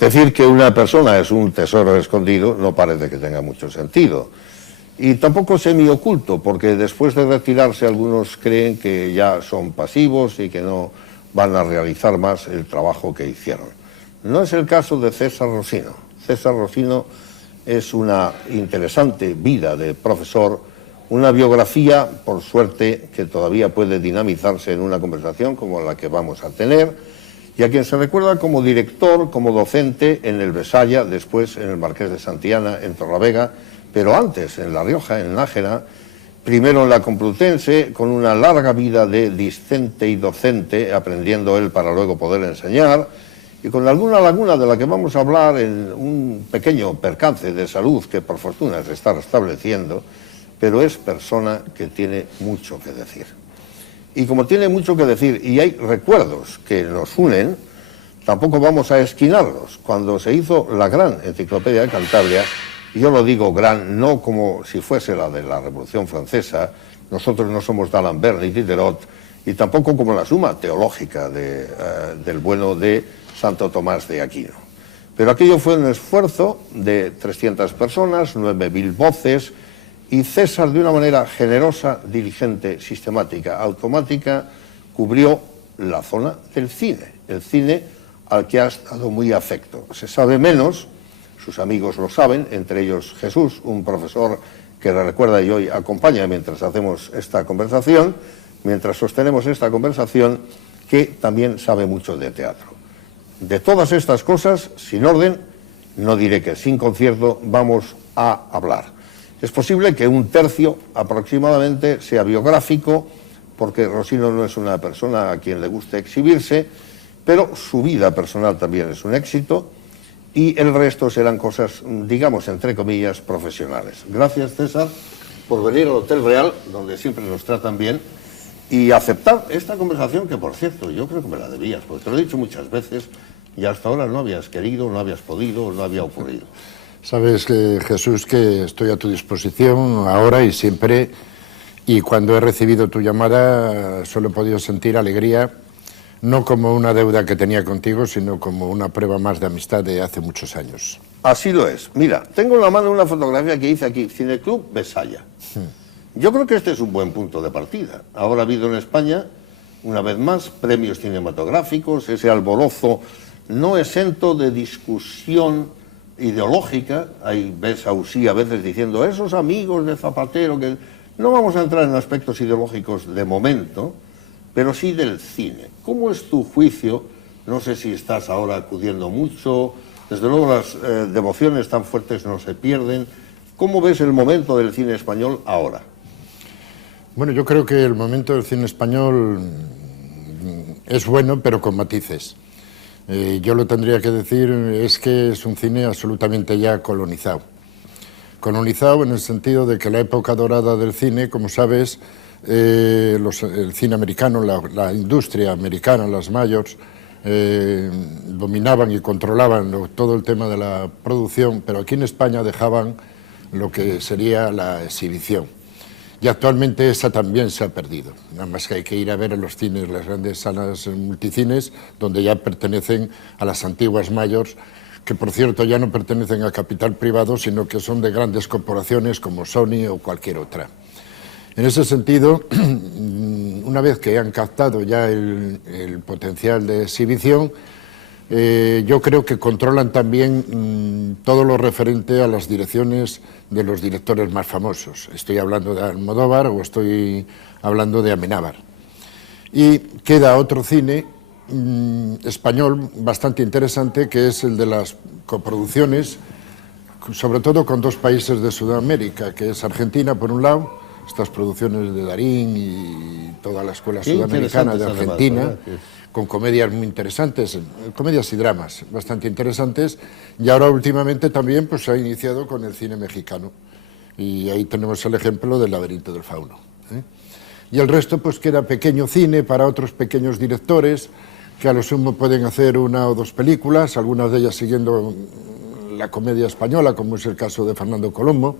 Decir que una persona es un tesoro escondido no parece que tenga mucho sentido. Y tampoco semioculto, porque después de retirarse algunos creen que ya son pasivos y que no van a realizar más el trabajo que hicieron. No es el caso de César Rosino. César Rosino es una interesante vida de profesor, una biografía, por suerte, que todavía puede dinamizarse en una conversación como la que vamos a tener, y a quien se recuerda como director, como docente en el Besaya, después en el Marqués de Santillana, en Torlavega, pero antes en La Rioja, en Nájera, primero en la Complutense, con una larga vida de discente y docente, aprendiendo él para luego poder enseñar, y con alguna laguna de la que vamos a hablar en un pequeño percance de salud que por fortuna se está restableciendo, pero es persona que tiene mucho que decir. Y como tiene mucho que decir y hay recuerdos que nos unen, tampoco vamos a esquinarlos. Cuando se hizo la gran Enciclopedia de Cantabria, y yo lo digo gran, no como si fuese la de la Revolución Francesa, nosotros no somos d'Alembert ni Diderot, y tampoco como la Suma Teológica del bueno de Santo Tomás de Aquino. Pero aquello fue un esfuerzo de 300 personas, 9.000 voces, y César, de una manera generosa, diligente, sistemática, automática, cubrió la zona del cine, el cine al que ha estado muy afecto. Se sabe menos, sus amigos lo saben, entre ellos Jesús, un profesor que le recuerda y hoy acompaña mientras hacemos esta conversación, mientras sostenemos esta conversación, que también sabe mucho de teatro. De todas estas cosas, sin orden, no diré que sin concierto, vamos a hablar. Es posible que un tercio aproximadamente sea biográfico, porque Rosino no es una persona a quien le guste exhibirse, pero su vida personal también es un éxito, y el resto serán cosas, digamos, entre comillas, profesionales. Gracias, César, por venir al Hotel Real, donde siempre nos tratan bien, y aceptar esta conversación que, por cierto, yo creo que me la debías, porque te lo he dicho muchas veces, y hasta ahora no habías querido, no habías podido, no había ocurrido. Sabes, Jesús, que estoy a tu disposición ahora y siempre, y cuando he recibido tu llamada solo he podido sentir alegría, no como una deuda que tenía contigo, sino como una prueba más de amistad de hace muchos años. Así lo es. Mira, tengo en la mano una fotografía que hice aquí, Cineclub Besaya. Yo creo que este es un buen punto de partida. Ahora ha habido en España, una vez más, premios cinematográficos, ese alborozo no exento de discusión ideológica. Ahí ves a Usí a veces diciendo, esos amigos de Zapatero, que no vamos a entrar en aspectos ideológicos de momento, pero sí del cine. ¿Cómo es tu juicio? No sé si estás ahora acudiendo mucho, desde luego las devociones tan fuertes no se pierden. ¿Cómo ves el momento del cine español ahora? Bueno, yo creo que el momento del cine español es bueno, pero con matices. Yo lo tendría que decir, es que es un cine absolutamente ya colonizado. Colonizado en el sentido de que la época dorada del cine, como sabes, el cine americano, la industria americana, las mayors, dominaban y controlaban todo el tema de la producción, pero aquí en España dejaban lo que sería la exhibición. Y actualmente esa también se ha perdido. Nada más que hay que ir a ver en los cines, las grandes salas multicines, donde ya pertenecen a las antiguas mayors, que por cierto ya no pertenecen a capital privado, sino que son de grandes corporaciones como Sony o cualquier otra. En ese sentido, una vez que han captado ya el potencial de exhibición, yo creo que controlan también todo lo referente a las direcciones de los directores más famosos. Estoy hablando de Almodóvar o estoy hablando de Amenábar. Y queda otro cine español bastante interesante, que es el de las coproducciones, sobre todo con dos países de Sudamérica, que es Argentina, por un lado, estas producciones de Darín y toda la escuela sudamericana de Argentina, además, con comedias muy interesantes, comedias y dramas bastante interesantes, y ahora últimamente también pues se ha iniciado con el cine mexicano, y ahí tenemos el ejemplo del Laberinto del Fauno, ¿eh? Y el resto pues queda pequeño cine para otros pequeños directores, que a lo sumo pueden hacer una o dos películas, algunas de ellas siguiendo la comedia española, como es el caso de Fernando Colombo,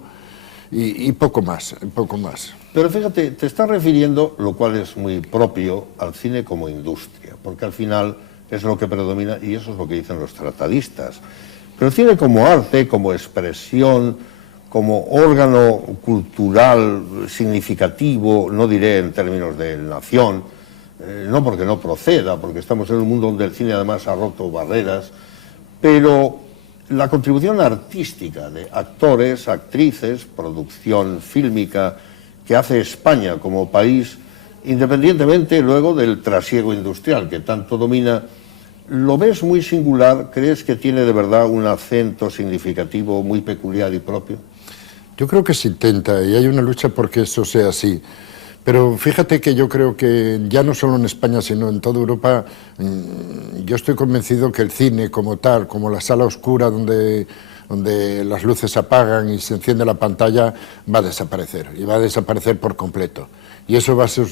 y poco más, poco más. Pero fíjate, te estás refiriendo, lo cual es muy propio, al cine como industria, porque al final es lo que predomina y eso es lo que dicen los tratadistas. Pero el cine como arte, como expresión, como órgano cultural significativo, no diré en términos de nación, no porque no proceda, porque estamos en un mundo donde el cine además ha roto barreras, pero la contribución artística de actores, actrices, producción fílmica que hace España como país, independientemente luego del trasiego industrial que tanto domina, ¿lo ves muy singular? ¿Crees que tiene de verdad un acento significativo muy peculiar y propio? Yo creo que se intenta y hay una lucha porque eso sea así. Pero fíjate que yo creo que ya no solo en España, sino en toda Europa, yo estoy convencido que el cine como tal, como la sala oscura donde las luces se apagan y se enciende la pantalla, va a desaparecer, y va a desaparecer por completo. Y eso va a ser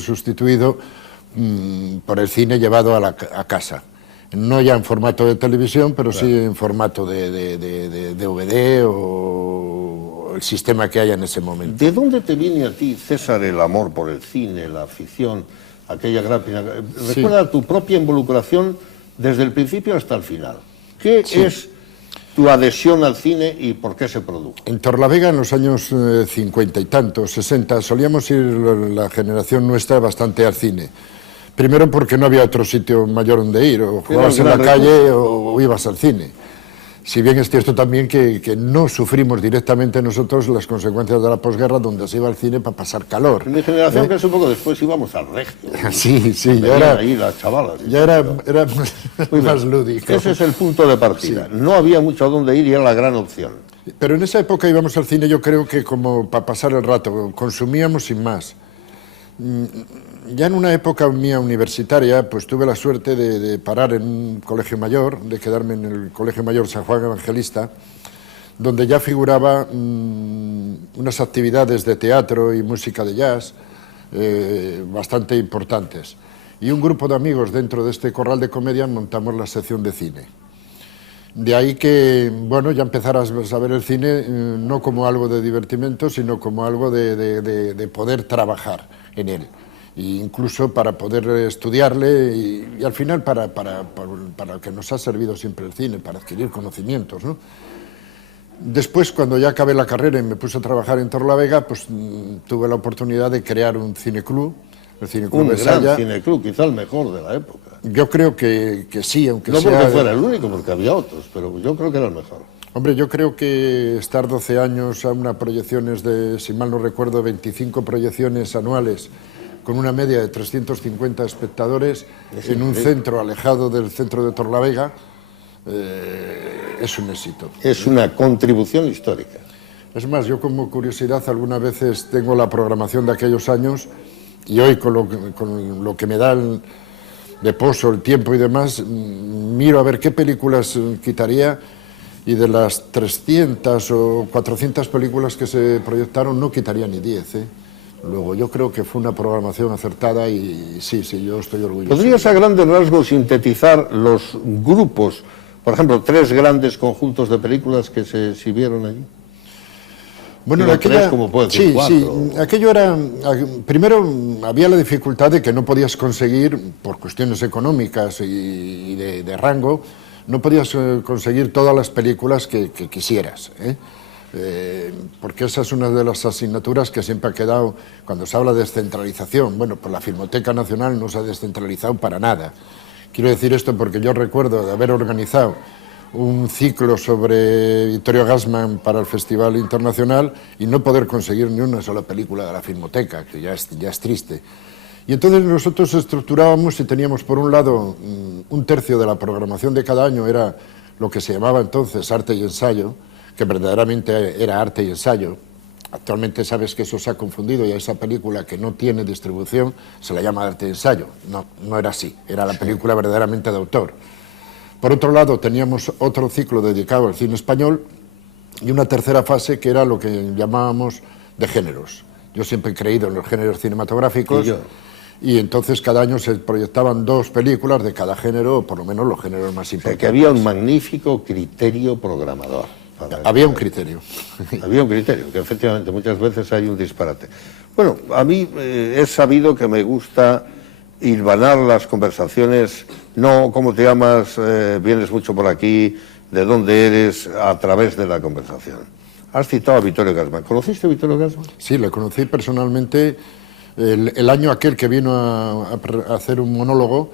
sustituido por el cine llevado a casa. No ya en formato de televisión, pero claro, sí en formato de DVD o el sistema que haya en ese momento. ¿De dónde te viene a ti, César, el amor por el cine, la afición, aquella gráfica? Recuerda tu propia involucración desde el principio hasta el final. ¿Qué es tu adhesión al cine y por qué se produjo? En Torlavega, en los años 50 y tantos, 60, solíamos ir la generación nuestra bastante al cine. Primero porque no había otro sitio mayor donde ir, o jugabas en la calle o ibas al cine. Si bien es cierto también que no sufrimos directamente nosotros las consecuencias de la posguerra, donde se iba al cine para pasar calor. En mi generación, que es un poco después, íbamos al Regio. Sí, ya era, ahí las chavalas, ya era muy más lúdico. Ese es el punto de partida. Sí. No había mucho a dónde ir y era la gran opción. Pero en esa época íbamos al cine, yo creo que como para pasar el rato, consumíamos sin más. Ya en una época mía universitaria, pues tuve la suerte de parar en un colegio mayor, de quedarme en el Colegio Mayor San Juan Evangelista, donde ya figuraba unas actividades de teatro y música de jazz bastante importantes. Y un grupo de amigos dentro de este corral de comedia montamos la sección de cine. De ahí que, bueno, ya empezar a ver el cine no como algo de divertimento, sino como algo de poder trabajar en él. E incluso para poder estudiarle y al final para que nos ha servido siempre el cine, para adquirir conocimientos, ¿no? Después, cuando ya acabé la carrera y me puse a trabajar en Torlavega, pues tuve la oportunidad de crear un cineclub, el Cineclub Mesalla. Un gran cineclub, quizá el mejor de la época. Yo creo que sí, aunque sea... No porque fuera el único, porque había otros, pero yo creo que era el mejor. Hombre, yo creo que estar 12 años a unas proyecciones de, si mal no recuerdo, 25 proyecciones anuales, con una media de 350 espectadores en un centro alejado del centro de Torlavega, es un éxito. Es una contribución histórica. Es más, yo como curiosidad algunas veces tengo la programación de aquellos años y hoy con lo que me da de poso, el tiempo y demás, miro a ver qué películas quitaría y de las 300 o 400 películas que se proyectaron no quitaría ni 10, ¿eh? Luego, yo creo que fue una programación acertada y sí, yo estoy orgulloso. ¿Podrías a grandes rasgos sintetizar los grupos, por ejemplo, 3 grandes conjuntos de películas que se exhibieron allí? Bueno, aquello era... Primero, había la dificultad de que no podías conseguir, por cuestiones económicas y de rango, no podías conseguir todas las películas que quisieras, ¿eh? Porque esa es una de las asignaturas que siempre ha quedado cuando se habla de descentralización. Bueno, pues la Filmoteca Nacional no se ha descentralizado para nada. Quiero decir esto porque yo recuerdo de haber organizado un ciclo sobre Vittorio Gassman para el Festival Internacional y no poder conseguir ni una sola película de la Filmoteca, que ya es triste. Y entonces nosotros estructurábamos y teníamos por un lado un tercio de la programación de cada año era lo que se llamaba entonces arte y ensayo, que verdaderamente era arte y ensayo. Actualmente sabes que eso se ha confundido y a esa película que no tiene distribución se la llama arte y ensayo. No era así, era la película verdaderamente de autor. Por otro lado, teníamos otro ciclo dedicado al cine español y una tercera fase que era lo que llamábamos de géneros. Yo siempre he creído en los géneros cinematográficos y entonces cada año se proyectaban 2 películas de cada género, o por lo menos los géneros más importantes. O sea, que había un magnífico criterio programador. Había un criterio. Había un criterio, que efectivamente muchas veces hay un disparate. Bueno, a mí es sabido que me gusta hilvanar las conversaciones, no cómo te llamas, vienes mucho por aquí, de dónde eres, a través de la conversación. Has citado a Vittorio Gassman. ¿Conociste a Vittorio Gassman? Sí, le conocí personalmente el año aquel que vino a hacer un monólogo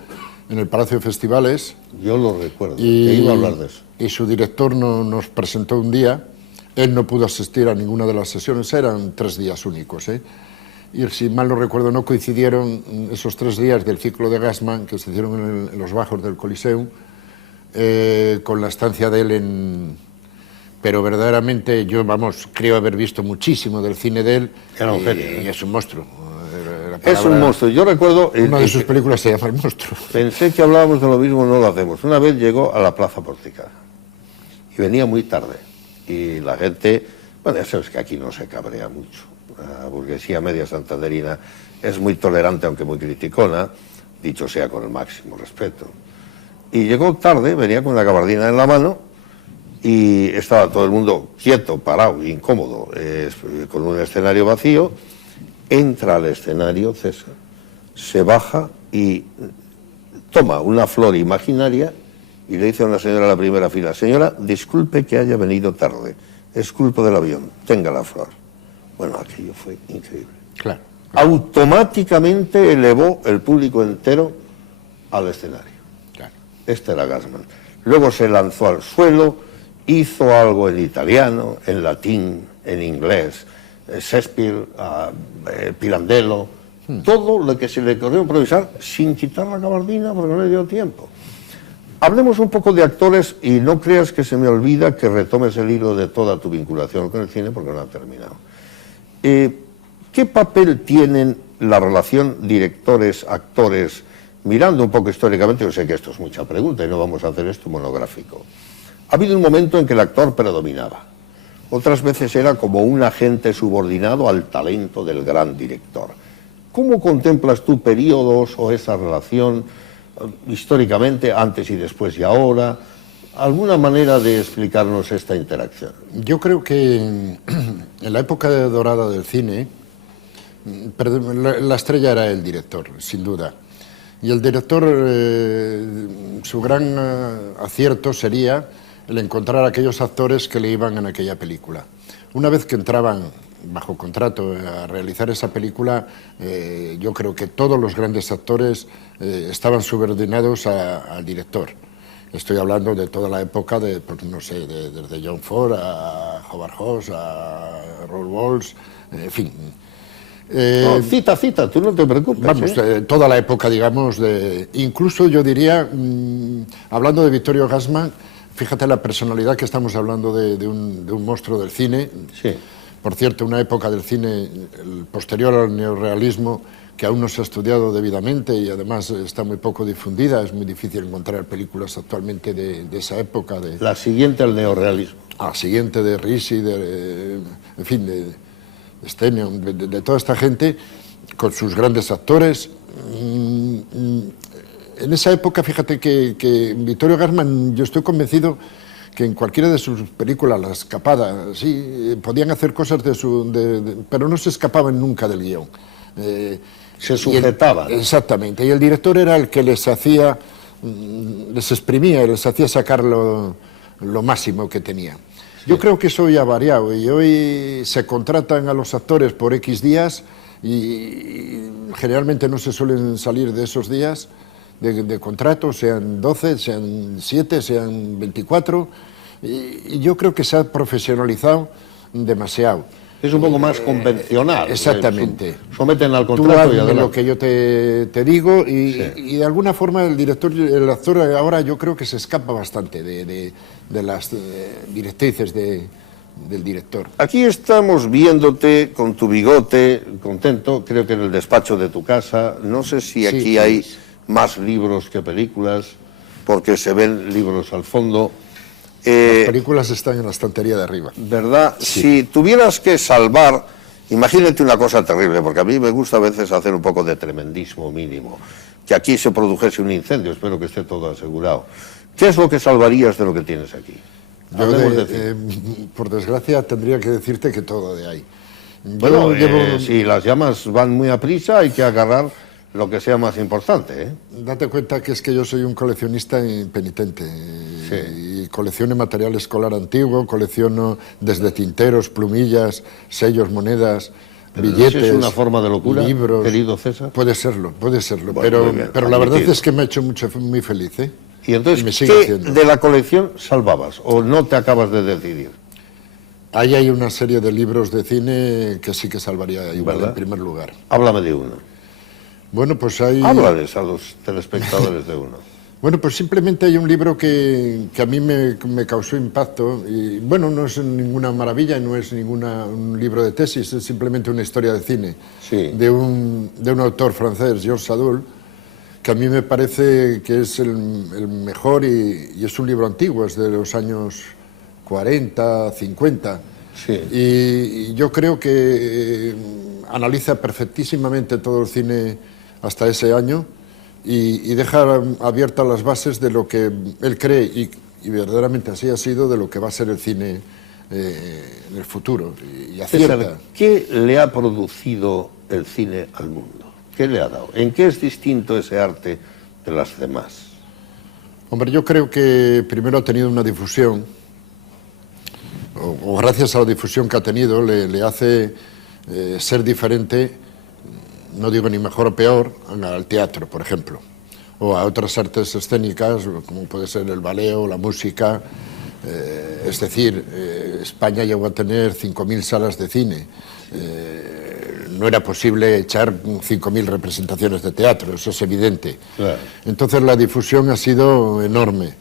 en el Palacio de Festivales. Yo lo recuerdo, te iba a hablar de eso. Y su director nos presentó un día. Él no pudo asistir a ninguna de las sesiones, eran 3 días únicos, ¿eh? Y si mal no recuerdo, no coincidieron esos 3 días del ciclo de Gassman, que se hicieron en los bajos del Coliseum, con la estancia de él en... Pero verdaderamente yo, vamos, creo haber visto muchísimo del cine de él. Era un genio. Y es un monstruo. Es un monstruo. Yo recuerdo... Una de sus películas se llama El monstruo. Pensé que hablábamos de lo mismo, no lo hacemos. Una vez llegó a la Plaza Porticada y venía muy tarde. Y la gente... Bueno, ya sabes que aquí no se cabrea mucho. La burguesía media santanderina es muy tolerante, aunque muy criticona, dicho sea con el máximo respeto. Y llegó tarde, venía con la gabardina en la mano y estaba todo el mundo quieto, parado, incómodo, con un escenario vacío. Entra al escenario César, se baja y toma una flor imaginaria y le dice a una señora de la primera fila: señora, disculpe que haya venido tarde, es culpa del avión, tenga la flor. Bueno, aquello fue increíble. Claro. Automáticamente elevó el público entero al escenario. Claro. Este era Gassman. Luego se lanzó al suelo, hizo algo en italiano, en latín, en inglés, Shakespeare, Pirandello, todo lo que se le ocurrió improvisar sin quitar la gabardina porque no le dio tiempo. Hablemos un poco de actores y no creas que se me olvida que retomes el hilo de toda tu vinculación con el cine porque no ha terminado. ¿Qué papel tienen la relación directores-actores, mirando un poco históricamente? Yo sé que esto es mucha pregunta y no vamos a hacer esto monográfico. Ha habido un momento en que el actor predominaba. Otras veces era como un agente subordinado al talento del gran director. ¿Cómo contemplas tú periodos o esa relación históricamente, antes y después y ahora? ¿Alguna manera de explicarnos esta interacción? Yo creo que en la época dorada del cine, la estrella era el director, sin duda. Y el director, su gran acierto sería el encontrar a aquellos actores que le iban en aquella película. Una vez que entraban bajo contrato a realizar esa película, yo creo que todos los grandes actores estaban subordinados al director. Estoy hablando de toda la época de, pues, no sé, desde John Ford a Howard Hawks, a Raoul Walsh, en fin. No, cita, tú no te preocupes. Vamos, toda la época, digamos, incluso yo diría, hablando de Vittorio Gassman, fíjate la personalidad que estamos hablando de un monstruo del cine. Sí. Por cierto, una época del cine posterior al neorrealismo que aún no se ha estudiado debidamente y además está muy poco difundida. Es muy difícil encontrar películas actualmente de esa época. La siguiente al neorrealismo. La siguiente de Risi, en fin, de Stenion, de toda esta gente, con sus grandes actores. En esa época, fíjate que Vittorio Gassman, yo estoy convencido que en cualquiera de sus películas, La Escapada, sí, podían hacer cosas pero no se escapaban nunca del guión. Se sujetaban. Exactamente, y el director era el que les exprimía, les hacía sacar lo máximo que tenían. Sí. Yo creo que eso ya ha variado y hoy se contratan a los actores por X días y generalmente no se suelen salir de esos días de contrato, sean 12, sean 7, sean 24, y yo creo que se ha profesionalizado demasiado. Es un poco más convencional. Exactamente. Someten al contrato y adelante. Lo que yo te digo y de alguna forma el actor ahora yo creo que se escapa bastante de las directrices del director. Aquí estamos viéndote con tu bigote, contento, creo que en el despacho de tu casa. No sé si aquí hay más libros que películas, porque se ven libros al fondo. Las películas están en la estantería de arriba. ¿Verdad? Sí. Si tuvieras que salvar, imagínate una cosa terrible, porque a mí me gusta a veces hacer un poco de tremendismo mínimo, que aquí se produjese un incendio, espero que esté todo asegurado. ¿Qué es lo que salvarías de lo que tienes aquí? Por desgracia tendría que decirte que todo de ahí. Bueno, si las llamas van muy a prisa hay que agarrar lo que sea más importante, ¿eh? Date cuenta que es que yo soy un coleccionista impenitente. Sí. Y colecciono material escolar antiguo, colecciono desde tinteros, plumillas, sellos, monedas, billetes, ¿no es una forma de locura, libros. querido César? Puede serlo. Bueno, pero la verdad es que me ha hecho muy feliz, ¿eh? Y entonces, me sigue ¿qué haciendo. de la colección salvabas o no te acabas de decidir? Ahí hay una serie de libros de cine que sí que salvaría igual, ¿verdad? en primer lugar. Háblame de uno. Bueno, pues hay... Háblales a los telespectadores de uno. Bueno, pues simplemente hay un libro que a mí me causó impacto y, bueno, no es ninguna maravilla, no es un libro de tesis, es simplemente una historia de cine Sí. de un autor francés, Georges Sadoul, que a mí me parece que es el mejor y es un libro antiguo, es de los años 40, 50. Sí. Y yo creo que analiza perfectísimamente todo el cine hasta ese año y deja abiertas las bases de lo que él cree, y verdaderamente así ha sido, de lo que va a ser el cine en el futuro. Y acierta. César, ¿qué le ha producido el cine al mundo? ¿Qué le ha dado? ¿En qué es distinto ese arte de las demás? Hombre, yo creo que primero ha tenido una difusión, o gracias a la difusión que ha tenido, le hace ser diferente, no digo ni mejor o peor, al teatro, por ejemplo, o a otras artes escénicas, como puede ser el ballet o la música. Es decir, España llegó a tener 5.000 salas de cine. No era posible echar 5.000 representaciones de teatro, eso es evidente. Claro. Entonces la difusión ha sido enorme.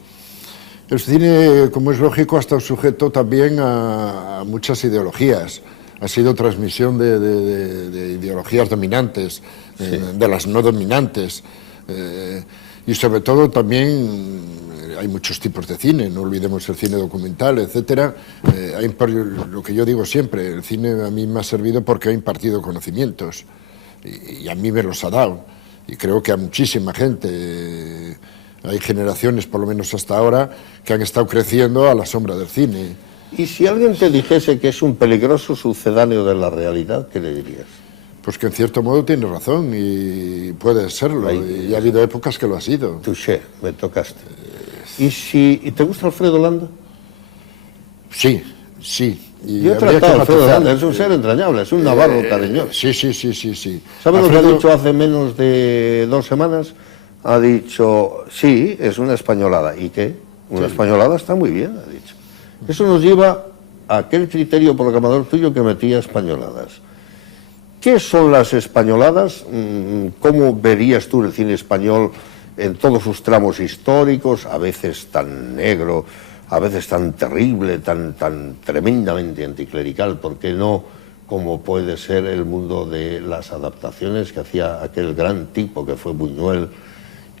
El cine, como es lógico, ha estado sujeto también a muchas ideologías. Ha sido transmisión de ideologías dominantes, sí, de las no dominantes. Y sobre todo también hay muchos tipos de cine, no olvidemos el cine documental, etcétera. Lo que yo digo siempre, el cine a mí me ha servido porque ha impartido conocimientos y a mí me los ha dado. Y creo que a muchísima gente, hay generaciones, por lo menos hasta ahora, que han estado creciendo a la sombra del cine. Y si alguien te dijese que es un peligroso sucedáneo de la realidad, ¿qué le dirías? Pues que en cierto modo tiene razón y puede serlo, y ha habido épocas que lo ha sido. Touché, me tocaste. ¿Y te gusta Alfredo Landa? Sí, sí. Yo he tratado a Alfredo Landa, es un ser entrañable, es un navarro cariñoso. Sí. ¿Sabes lo que ha dicho hace menos de 2 semanas? Ha dicho, sí, es una españolada. ¿Y qué? Una españolada está muy bien, ha dicho. Eso nos lleva a aquel criterio programador tuyo que metía españoladas. ¿Qué son las españoladas? ¿Cómo verías tú el cine español en todos sus tramos históricos, a veces tan negro, a veces tan terrible, tan tremendamente anticlerical? ¿Por qué no como puede ser el mundo de las adaptaciones que hacía aquel gran tipo que fue Buñuel?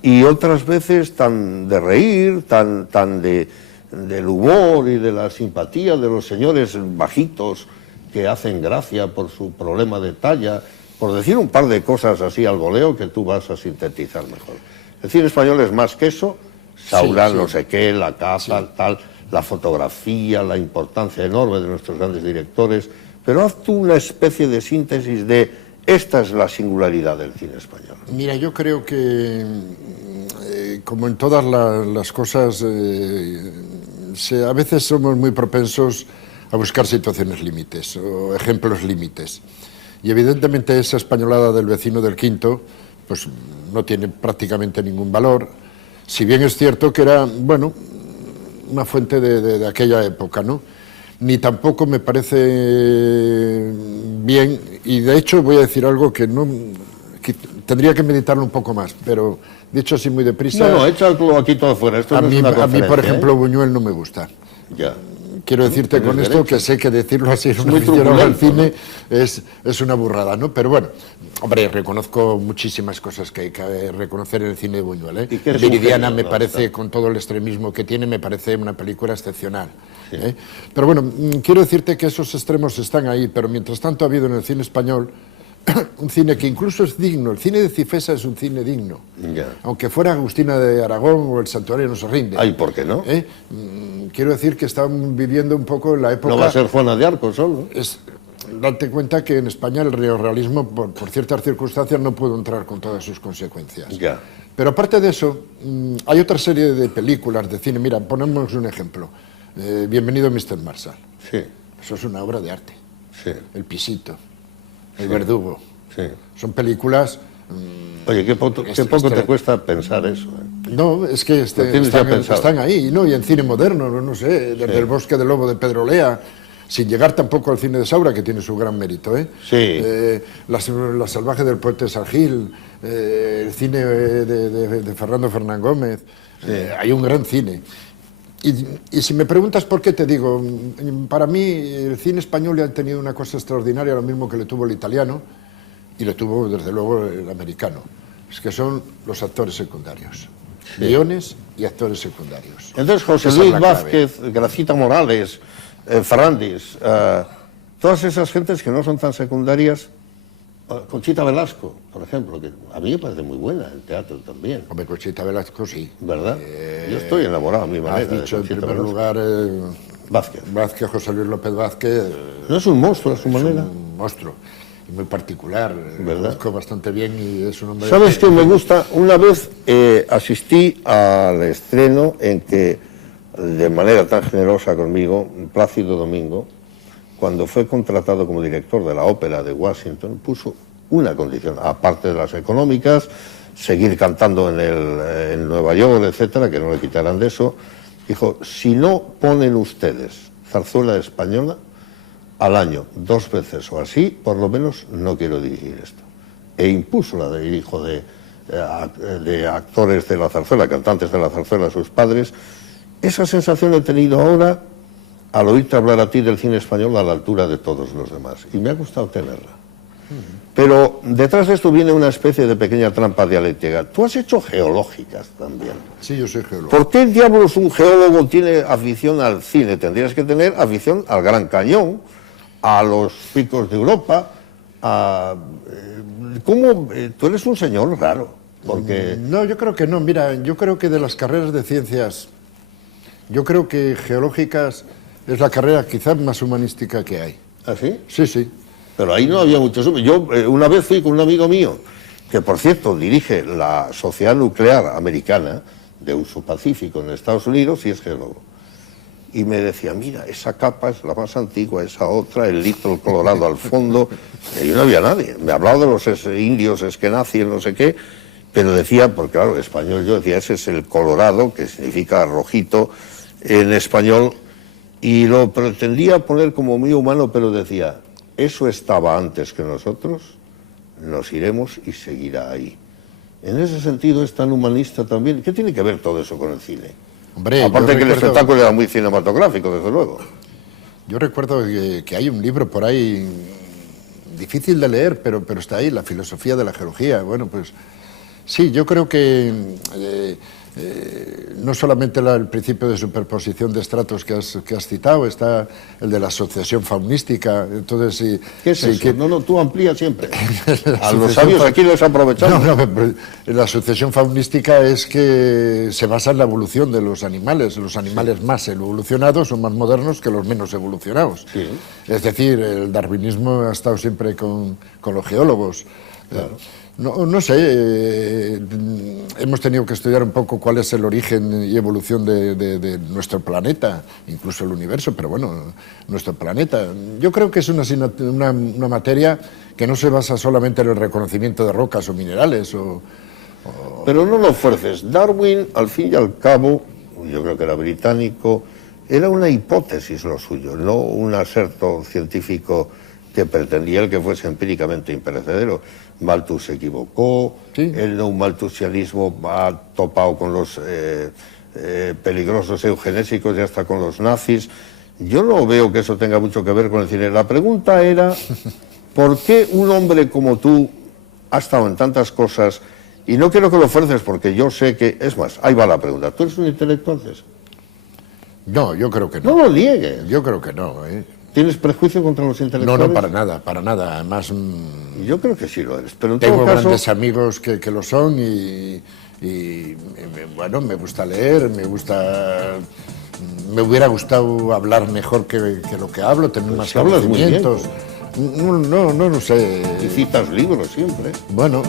Y otras veces tan de reír, tan del humor y de la simpatía de los señores bajitos que hacen gracia por su problema de talla, por decir un par de cosas así al voleo que tú vas a sintetizar mejor. El cine español es más que eso, Saurán, no sé qué, la caza, tal, la fotografía, la importancia enorme de nuestros grandes directores, pero haz tú una especie de síntesis de esta es la singularidad del cine español. Mira, yo creo que, como en todas las cosas, a veces somos muy propensos a buscar situaciones límites o ejemplos límites. Y evidentemente esa españolada del vecino del Quinto pues no tiene prácticamente ningún valor, si bien es cierto que era, bueno, una fuente de aquella época, ¿no? Ni tampoco me parece bien, y de hecho voy a decir algo que tendría que meditarlo un poco más, pero dicho así muy deprisa... No, échalo aquí todo fuera, esto no es una conferencia. A mí, por ejemplo, Buñuel no me gusta. Ya. Quiero decirte con esto que sé que decirlo así en un aficionado al cine es una burrada, ¿no? Pero bueno, hombre, reconozco muchísimas cosas que hay que reconocer en el cine de Buñuel, ¿eh? Viridiana me parece, con todo el extremismo que tiene, me parece una película excepcional. Sí. Pero bueno, quiero decirte que esos extremos están ahí, pero mientras tanto ha habido en el cine español un cine que incluso es digno. El cine de Cifesa es un cine digno. Yeah. Aunque fuera Agustina de Aragón o El Santuario no se rinde. Ay, ¿por qué no? Quiero decir que están viviendo un poco en la época... No va a ser Juana de Arco solo. date cuenta que en España el neorrealismo, por ciertas circunstancias, no pudo entrar con todas sus consecuencias. Ya. Pero aparte de eso, hay otra serie de películas de cine. Mira, ponemos un ejemplo. Bienvenido Mr. Marshall. Sí. Eso es una obra de arte. Sí. El Pisito, El Verdugo. Sí. Son películas... Oye, qué poco te cuesta pensar eso. No, es que están ahí, ¿no? Y en cine moderno, no sé, desde El Bosque del Lobo de Pedro Lea, sin llegar tampoco al cine de Saura, que tiene su gran mérito, ¿eh? Sí. La Salvaje del Poeta Sargil, el cine de Fernando Fernán Gómez, hay un gran cine. Y si me preguntas por qué, te digo, para mí el cine español le ha tenido una cosa extraordinaria, lo mismo que le tuvo el italiano, y le tuvo desde luego el americano, es que son los actores secundarios, guiones y actores secundarios. Entonces José Luis Vázquez, Gracita Morales, Fernández, todas esas gentes que no son tan secundarias, Conchita Velasco, por ejemplo, que a mí me parece muy buena en teatro también. Hombre, Conchita Velasco sí. ¿Verdad? Yo estoy enamorado a mi manera. Has dicho en primer lugar Vázquez, José Luis López Vázquez. No es un monstruo a su manera. Es un monstruo. Muy particular, ¿verdad? Conozco bastante bien y es un hombre... ¿Sabes qué me gusta? Una vez asistí al estreno en que, de manera tan generosa conmigo, Plácido Domingo, cuando fue contratado como director de la ópera de Washington, puso una condición, aparte de las económicas, seguir cantando en Nueva York, etcétera, que no le quitaran de eso. Dijo, si no ponen ustedes zarzuela española al año 2 veces o así, por lo menos no quiero dirigir esto. E impuso la de hijo de actores de la zarzuela, cantantes de la zarzuela, a sus padres. Esa sensación he tenido ahora al oírte hablar a ti del cine español a la altura de todos los demás. Y me ha gustado tenerla. Pero detrás de esto viene una especie de pequeña trampa dialéctica. Tú has hecho geológicas también. Sí, yo soy geólogo. ¿Por qué diablos un geólogo tiene afición al cine? Tendrías que tener afición al Gran Cañón, a los picos de Europa, ¿cómo? Tú eres un señor raro, porque... No, yo creo que no. Mira, yo creo que de las carreras de ciencias, yo creo que geológicas es la carrera quizás más humanística que hay. ¿Ah, sí? Sí, sí. Pero ahí no había mucho... Yo una vez fui con un amigo mío, que por cierto dirige la Sociedad Nuclear Americana de uso pacífico en Estados Unidos y es geólogo. Y me decía, mira, esa capa es la más antigua, esa otra, el litro colorado al fondo. Y ahí no había nadie. Me hablaba de los indios eskenazi, no sé qué, pero decía, porque claro, en español yo decía, ese es el colorado, que significa rojito en español, y lo pretendía poner como muy humano, pero decía, eso estaba antes que nosotros, nos iremos y seguirá ahí. En ese sentido es tan humanista también. ¿Qué tiene que ver todo eso con el cine? Hombre, aparte que el espectáculo era muy cinematográfico, desde luego. Yo recuerdo que hay un libro por ahí, difícil de leer, pero está ahí, La filosofía de la geología. Bueno, pues sí, yo creo que no solamente el principio de superposición de estratos que has citado, está el de la asociación faunística. Entonces, sí, ¿qué es eso? Que... No, tú amplía siempre. A los sabios aquí les aprovechamos. No, la asociación faunística es que se basa en la evolución de los animales. Los animales más evolucionados son más modernos que los menos evolucionados. Sí. Es decir, el darwinismo ha estado siempre con los geólogos. Claro. No sé, hemos tenido que estudiar un poco cuál es el origen y evolución de nuestro planeta, incluso el universo, pero bueno, nuestro planeta. Yo creo que es una materia que no se basa solamente en el reconocimiento de rocas o minerales. Pero no lo fuerces. Darwin, al fin y al cabo, yo creo que era británico, era una hipótesis lo suyo, no un aserto científico que pretendía el que fuese empíricamente imperecedero. Malthus se equivocó, ¿sí? El neomalthusianismo ha topado con los peligrosos eugenésicos y hasta con los nazis. Yo no veo que eso tenga mucho que ver con el cine. La pregunta era, ¿por qué un hombre como tú ha estado en tantas cosas? Y no quiero que lo fuerces porque yo sé que... Es más, ahí va la pregunta. ¿Tú eres un intelectual, César? No, yo creo que no. No lo niegues. Yo creo que no, ¿Tienes prejuicio contra los intelectuales? No, para nada, para nada. Además... Yo creo que sí lo eres, pero en tengo todo caso... grandes amigos que lo son y bueno, me gusta leer, me hubiera gustado hablar mejor que lo que hablo, tener más conocimientos. No sé. Y citas libros siempre. Bueno.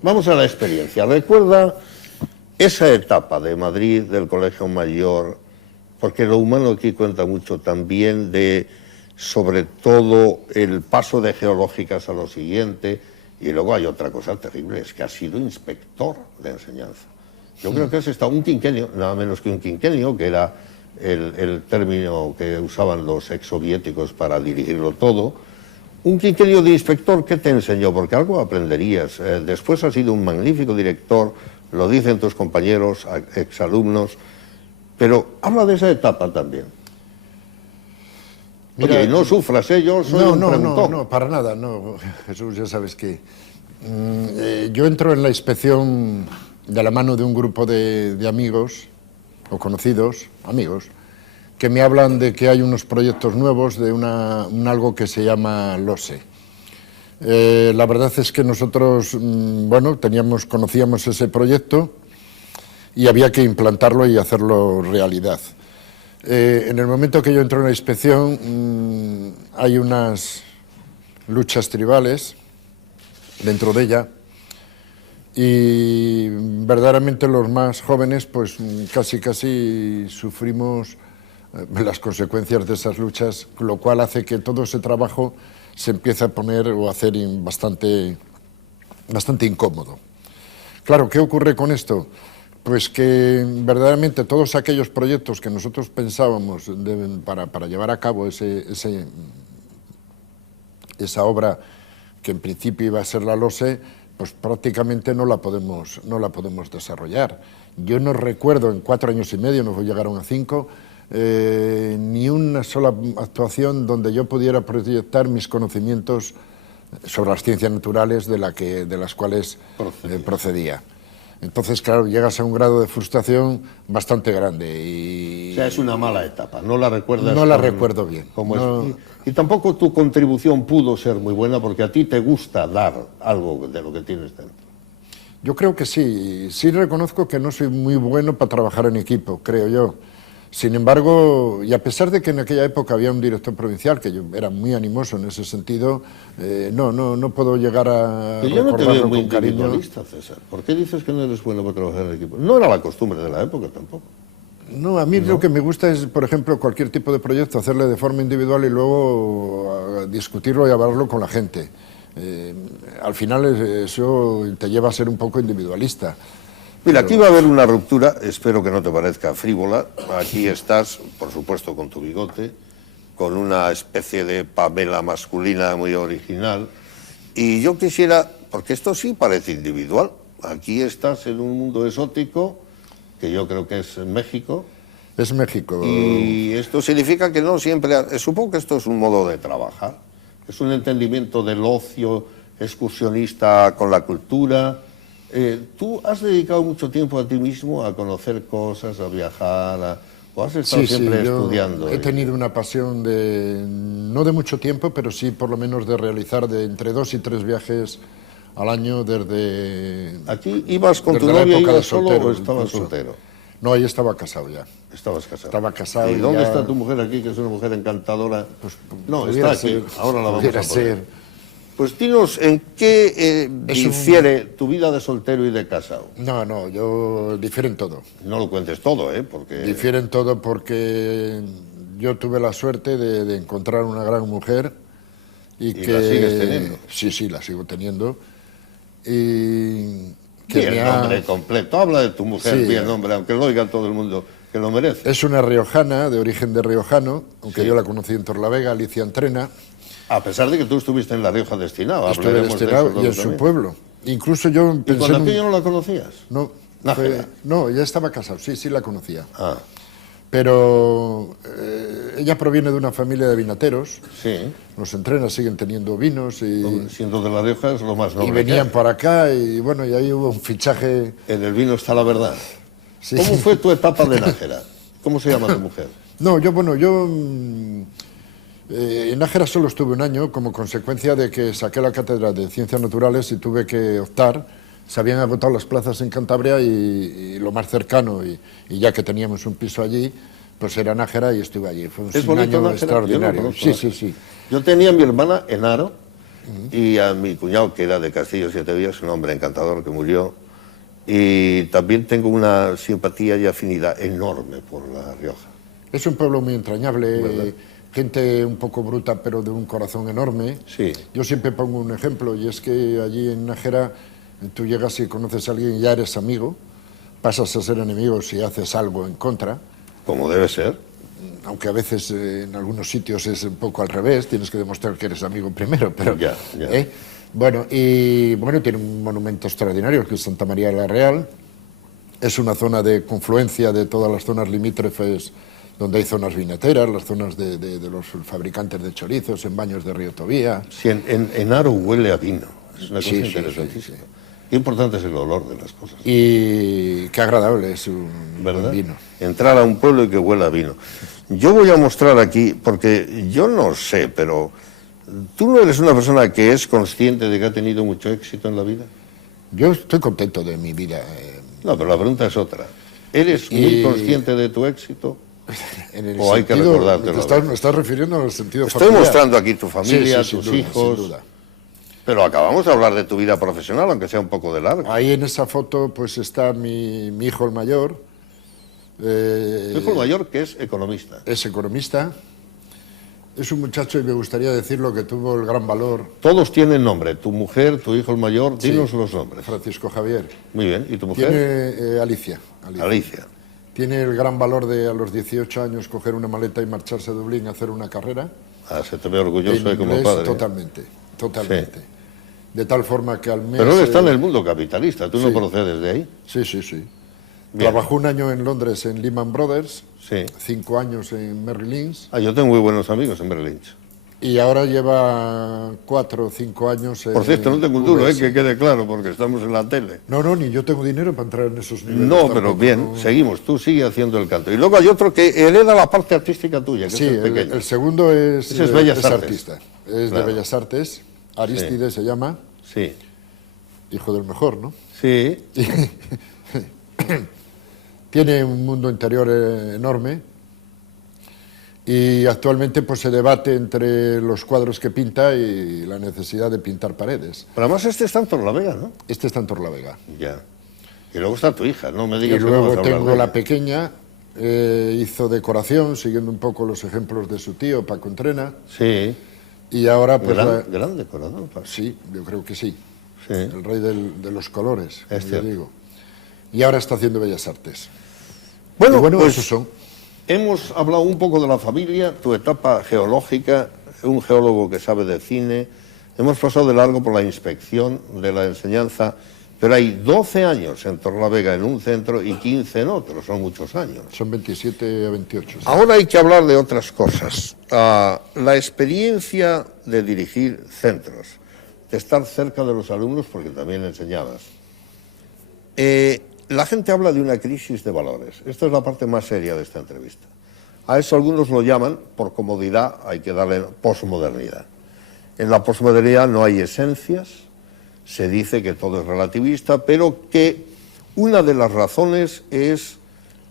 Vamos a la experiencia. Recuerda esa etapa de Madrid, del Colegio Mayor, porque lo humano aquí cuenta mucho también de, sobre todo, el paso de geológicas a lo siguiente, y luego hay otra cosa terrible, es que has sido inspector de enseñanza. Yo creo que has estado un quinquenio, nada menos que un quinquenio, que era el término que usaban los exsoviéticos para dirigirlo todo. Un quinquenio de inspector, ¿qué te enseñó? Porque algo aprenderías. Después has sido un magnífico director, lo dicen tus compañeros, exalumnos, pero habla de esa etapa también. Mira, oye, no sufras, yo soy un preguntón. No, para nada, no, Jesús, ya sabes que yo entro en la inspección de la mano de un grupo de amigos, o conocidos, amigos, que me hablan de que hay unos proyectos nuevos de algo que se llama LOSE. La verdad es que nosotros, bueno, conocíamos ese proyecto y había que implantarlo y hacerlo realidad. En el momento que yo entro en la inspección, hay unas luchas tribales dentro de ella y verdaderamente los más jóvenes, pues casi sufrimos las consecuencias de esas luchas, lo cual hace que todo ese trabajo se empiece a poner o a hacer bastante incómodo. Claro, ¿qué ocurre con esto? Pues que verdaderamente todos aquellos proyectos que nosotros pensábamos para llevar a cabo esa obra que en principio iba a ser la LOSE, pues prácticamente no la podemos desarrollar. Yo no recuerdo en 4 años y medio, nos llegaron a 5, ni una sola actuación donde yo pudiera proyectar mis conocimientos sobre las ciencias naturales de las cuales procedía. Entonces, claro, llegas a un grado de frustración bastante grande. Y... O sea, es una mala etapa, no la recuerdas. No la recuerdo bien. No... Y tampoco tu contribución pudo ser muy buena porque a ti te gusta dar algo de lo que tienes dentro. Yo creo que sí. Sí reconozco que no soy muy bueno para trabajar en equipo, creo yo. Sin embargo, y a pesar de que en aquella época había un director provincial, que yo era muy animoso en ese sentido, no puedo llegar a yo no te veo muy con cariño. Individualista, César. ¿Por qué dices que no eres bueno para trabajar en equipo? No era la costumbre de la época tampoco. No, a mí lo que me gusta es, por ejemplo, cualquier tipo de proyecto, hacerle de forma individual y luego discutirlo y hablarlo con la gente. Al final eso te lleva a ser un poco individualista. Mira, aquí va a haber una ruptura, espero que no te parezca frívola. Aquí estás, por supuesto, con tu bigote, con una especie de Pamela masculina muy original. Y yo quisiera, porque esto sí parece individual, aquí estás en un mundo exótico, que yo creo que es México. Es México. Y esto significa que no siempre, supongo que esto es un modo de trabajar, es un entendimiento del ocio excursionista con la cultura. ¿Tú has dedicado mucho tiempo a ti mismo a conocer cosas, a viajar, o has estado siempre estudiando? He tenido una pasión no de mucho tiempo, pero sí por lo menos de realizar entre 2 y 3 viajes al año desde... ¿Aquí ibas con tu novia, ibas solo o estabas soltero? No, ahí estaba casado ya. ¿Estabas casado? Estaba casado. ¿Y dónde está tu mujer aquí, que es una mujer encantadora? Pues, no, está aquí, ahora la vamos a poner. Ser. Pues dinos, ¿en qué difiere tu vida de soltero y de casado? No, yo difiere en todo. No lo cuentes todo, porque... Difiere en todo porque yo tuve la suerte de encontrar una gran mujer y que... ¿La sigues teniendo? Sí, la sigo teniendo. Y que el nombre completo, habla de tu mujer, sí, bien nombre, aunque lo oiga todo el mundo, que lo merece. Es una riojana, de origen de riojano, aunque yo la conocí en Torlavega, Alicia Entrena. A pesar de que tú estuviste en La Rioja destinado. Estuve destinado y en su pueblo. Incluso yo pensé... ¿Y cuando aquello no la conocías? No, no, ya estaba casado, sí la conocía. Ah. Pero ella proviene de una familia de vinateros. Sí. Los Entrenas siguen teniendo vinos y... Siendo de La Rioja es lo más noble. Y venían por acá y bueno, y ahí hubo un fichaje... En el vino está la verdad. Sí. ¿Cómo fue tu etapa de Nájera? ¿Cómo se llama tu mujer? No, en Nájera solo estuve 1 año como consecuencia de que saqué la cátedra de Ciencias Naturales y tuve que optar. Se habían agotado las plazas en Cantabria y lo más cercano, y ya que teníamos un piso allí, Pues era Nájera y estuve allí. Fue ¿Es un bonito año Nájera? extraordinario. Yo no conozco Sí, Nájera. sí, sí. Yo tenía a mi hermana en Haro y a mi cuñado, que era de Castillo Siete Vías, un hombre encantador que murió. Y también tengo una simpatía y afinidad enorme por La Rioja. Es un pueblo muy entrañable, ¿Verdad? gente un poco bruta, pero de un corazón enorme. Sí. Yo siempre pongo un ejemplo, y es que allí en Nájera tú llegas y conoces a alguien y ya eres amigo, pasas a ser enemigo si haces algo en contra, Como debe ser. aunque a veces en algunos sitios es un poco al revés, tienes que demostrar que eres amigo primero, pero... Ya, ya. Bueno, y bueno, tiene un monumento extraordinario, que es Santa María la Real. Es una zona de confluencia de todas las zonas limítrofes, donde hay zonas vineteras, las zonas de los fabricantes de chorizos, en Baños de Río Tobía. Sí, en Haro huele a vino. Es una cosa Sí, sí, interesantísima. Qué importante es el olor de las cosas. Y qué agradable es un ¿Verdad? buen vino. Entrar a un pueblo y que huela a vino. Yo voy a mostrar aquí, porque yo no sé, pero ¿tú no eres una persona que es consciente de que ha tenido mucho éxito en la vida? Yo estoy contento de mi vida. No, pero la pregunta es otra. ¿Eres muy consciente de tu éxito? En el O hay que sentido, recordártelo. me estás refiriendo al sentido Estoy familiar. mostrando aquí tu familia, Sí, sí, tus sin duda, hijos. sin duda. Pero acabamos de hablar de tu vida profesional, aunque sea un poco de largo. Ahí en esa foto pues está mi hijo el mayor. Tu hijo mayor, que es economista. Es economista. Es un muchacho, y me gustaría decirlo, que tuvo el gran valor. Todos tienen nombre. Tu mujer, tu hijo el mayor, dinos Sí, los nombres. Francisco Javier. Muy bien. ¿Y tu mujer? Tiene Alicia. Alicia. Tiene el gran valor de a los 18 años coger una maleta y marcharse a Dublín a hacer una carrera. Ah, se te ve orgulloso de En como inglés, padre. totalmente, totalmente. De tal forma que al mes... Pero él está en el mundo capitalista, tú no sí. procedes de ahí. Sí, sí, sí. Bien. Trabajó un año en Londres en Lehman Brothers, Sí. 5 años en Merrill Lynch, Ah, yo tengo muy buenos amigos en Berlín. y ahora lleva 4 o 5 años en... Por cierto, no tengo un duro, UBS. que quede claro, porque estamos en la tele. No, no, ni yo tengo dinero para entrar en esos niveles. No, pero tampoco, bien, no. seguimos, tú sigue haciendo el canto. Y luego hay otro que hereda la parte artística tuya, que Sí, es el pequeño. el segundo es, Ese es Bellas Artes. artista, es Claro. de Bellas Artes, Arístides se llama, Sí, hijo del mejor, ¿no? sí, Tiene un mundo interior enorme y actualmente pues se debate entre los cuadros que pinta y la necesidad de pintar paredes. pero además este está en Torlavega, ¿no? Este está en Torlavega. Ya. Y luego está tu hija, no me Y digas que no luego vas a hablar tengo de la ella. pequeña, hizo decoración, siguiendo un poco los ejemplos de su tío, Paco Entrena, Sí, y ahora pues... gran decorador. Paco. Sí, yo creo que sí. Sí. El rey de los colores, Es como yo cierto. digo. Y ahora está haciendo Bellas Artes. Bueno, Y bueno, pues esos son. hemos hablado un poco de la familia, tu etapa geológica, un geólogo que sabe de cine. Hemos pasado de largo por la inspección de la enseñanza, pero hay 12 años en Torlavega en un centro y 15 en otro, son muchos años. Son 27 a 28. sí. Ahora hay que hablar de otras cosas. La experiencia de dirigir centros, de estar cerca de los alumnos, porque también enseñabas. La gente habla de una crisis de valores. Esta es la parte más seria de esta entrevista. A eso algunos lo llaman, por comodidad, hay que darle posmodernidad. En la posmodernidad no hay esencias, se dice que todo es relativista, pero que una de las razones es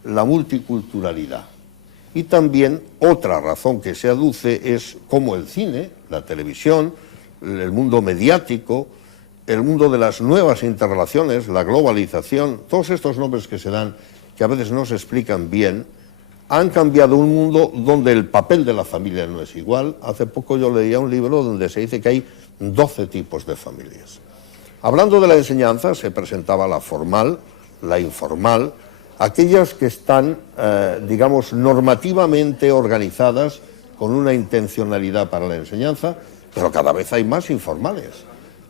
la multiculturalidad. Y también otra razón que se aduce es cómo el cine, la televisión, el mundo mediático, el mundo de las nuevas interrelaciones, la globalización, todos estos nombres que se dan, que a veces no se explican bien, han cambiado un mundo donde el papel de la familia no es igual. Hace poco yo leía un libro donde se dice que hay 12 tipos de familias. Hablando de la enseñanza, se presentaba la formal, la informal, aquellas que están, digamos, normativamente organizadas con una intencionalidad para la enseñanza, pero cada vez hay más informales.